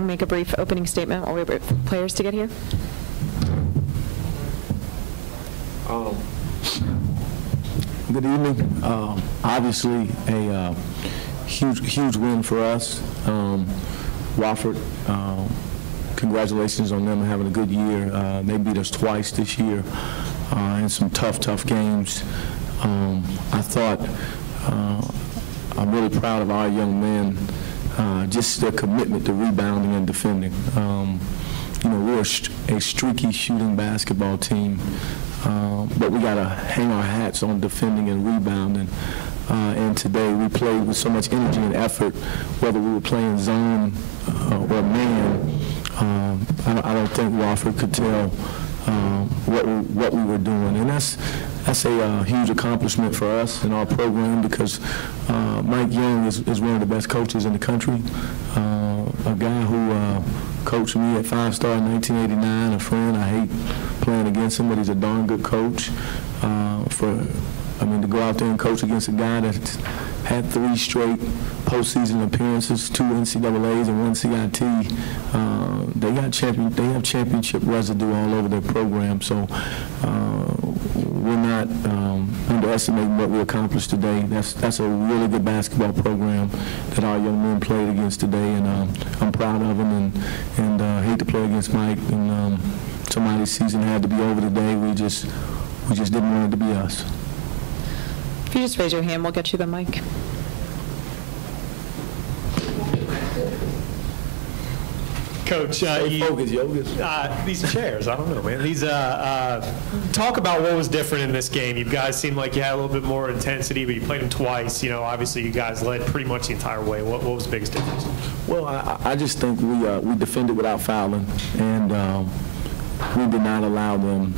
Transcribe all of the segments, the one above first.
make a brief opening statement while we wait for players to get here. Good evening. Obviously, a huge win for us. Wofford, congratulations on them having a good year. They beat us twice this year in some tough games. I thought I'm really proud of our young men, just their commitment to rebounding and defending. You know, we're a streaky shooting basketball team, but we got to hang our hats on defending and rebounding. And today we played with so much energy and effort, whether we were playing zone or man. I don't think Wofford could tell what we were doing, and that's a huge accomplishment for us in our program, because Mike Young is one of the best coaches in the country. A guy who coached me at 5-star in 1989, a friend. I hate playing against him, but he's a darn good coach. To go out there and coach against a guy that had 3 straight postseason appearances, 2 NCAAs and 1 CIT. They have championship residue all over their program. So we're not underestimating what we accomplished today. That's a really good basketball program that our young men played against today, and I'm proud of them. And hate to play against Mike. And somebody's season had to be over today. We just didn't want it to be us. If you just raise your hand, we'll get you the mic. Coach, these chairs, I don't know, man. Talk about what was different in this game. You guys seemed like you had a little bit more intensity, but you played them twice. You know, obviously you guys led pretty much the entire way. What was the biggest difference? Well, I just think we defended without fouling, and we did not allow them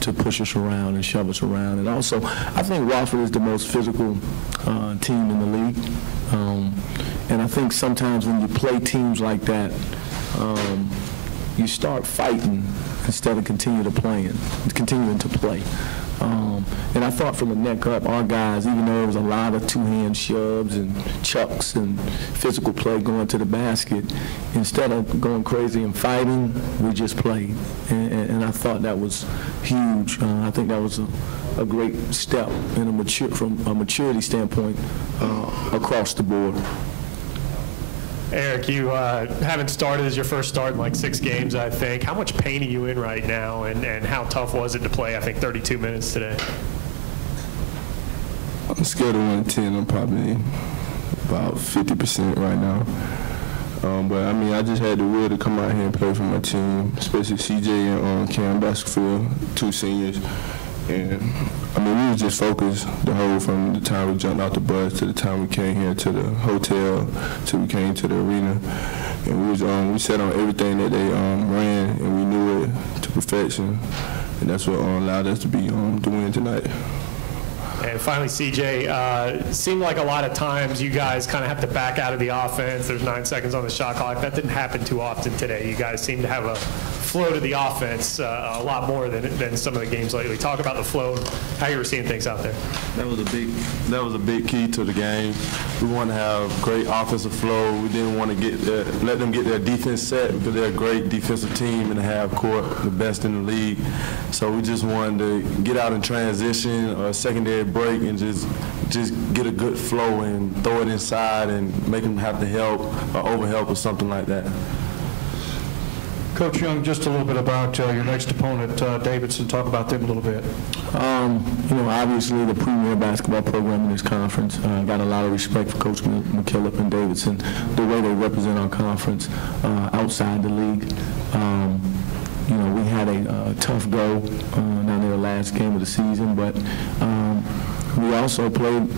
to push us around and shove us around. And also, I think Wofford is the most physical team in the league. And I think sometimes when you play teams like that, you start fighting instead of continuing to play. And I thought from the neck up, our guys, even though there was a lot of 2-hand shoves and chucks and physical play going to the basket, instead of going crazy and fighting, we just played. And I thought that was huge. I think that was a great step from a maturity standpoint across the board. Eric, you haven't started as your first start in like 6 games, I think. How much pain are you in right now, and how tough was it to play, I think, 32 minutes today? On a scale of 1 to 10, I'm probably about 50% right now. But, I mean, I just had the will to come out here and play for my team, especially CJ and Cam Baskerville, 2 seniors. And, I mean, we was just focused the whole from the time we jumped out the bus to the time we came here to the hotel till we came to the arena. And we set on everything that they ran, and we knew it to perfection. And that's what allowed us to be doing tonight. And finally, CJ, seemed like a lot of times you guys kind of have to back out of the offense. There's 9 seconds on the shot clock. That didn't happen too often today. You guys seem to have a flow to the offense a lot more than some of the games lately. Talk about the flow, how you were seeing things out there. That was a big key to the game. We want to have great offensive flow. We didn't want to let them get their defense set, because they're a great defensive team in the half court, the best in the league. So we just wanted to get out in transition or secondary break and just get a good flow and throw it inside and make them have to help or overhelp or something like that. Coach Young, just a little bit about your next opponent, Davidson. Talk about them a little bit. Obviously the premier basketball program in this conference. Got a lot of respect for Coach McKillop and Davidson, the way they represent our conference outside the league. We had a tough go down there the last game of the season, but we also played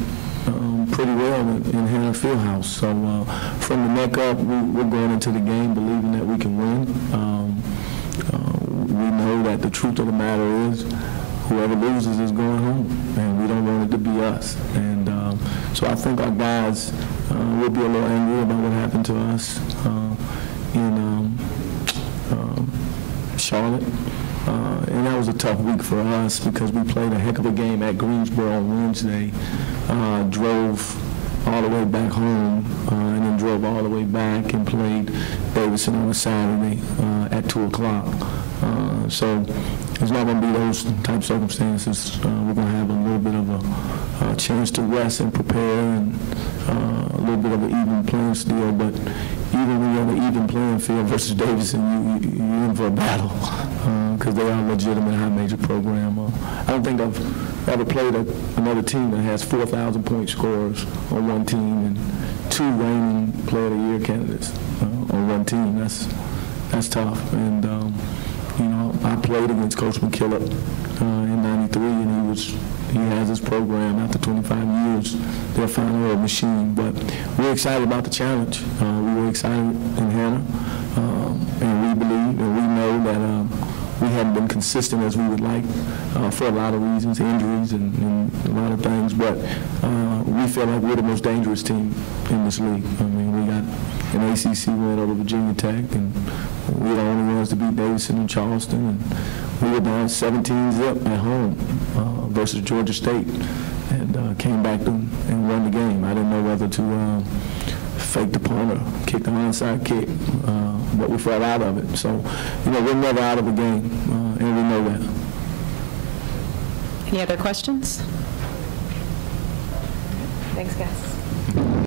pretty well in Hannah Fieldhouse. So from the neck up, we're going into the game believing that we can win. We know that the truth of the matter is whoever loses is going home, and we don't want it to be us. And so I think our guys will be a little angry about what happened to us in Charlotte. And that was a tough week for us because we played a heck of a game at Greensboro on Wednesday, drove all the way back home, and then drove all the way back and played Davidson on a Saturday at 2 o'clock. So it's not going to be those type of circumstances. We're going to have a little bit of a chance to rest and prepare, and a little bit of an even playing still. But even when you're on the even playing field versus Davidson, you're in for a battle because they are a legitimate high major program. I don't think I've ever played another team that has 4,000 point scorers on one team and 2 reigning Player of the Year candidates on one team. That's tough. And you know, I played against Coach McKillop in '93, and he has his program after 25 years. They're a fine oil machine, but we're excited about the challenge. We were excited in Hannah, and we believe and we know that we haven't been consistent as we would like for a lot of reasons, injuries and a lot of things, but we feel like we're the most dangerous team in this league. I mean, we got an ACC win over Virginia Tech, and we're the only ones to beat Davidson and Charleston, and we were down 17-0 at home versus Georgia State, and came back and won the game. I didn't know whether to fake the punt or kick the onside kick, but we fell out of it. So, you know, we're never out of a game, and we know that. Any other questions? Thanks, guys.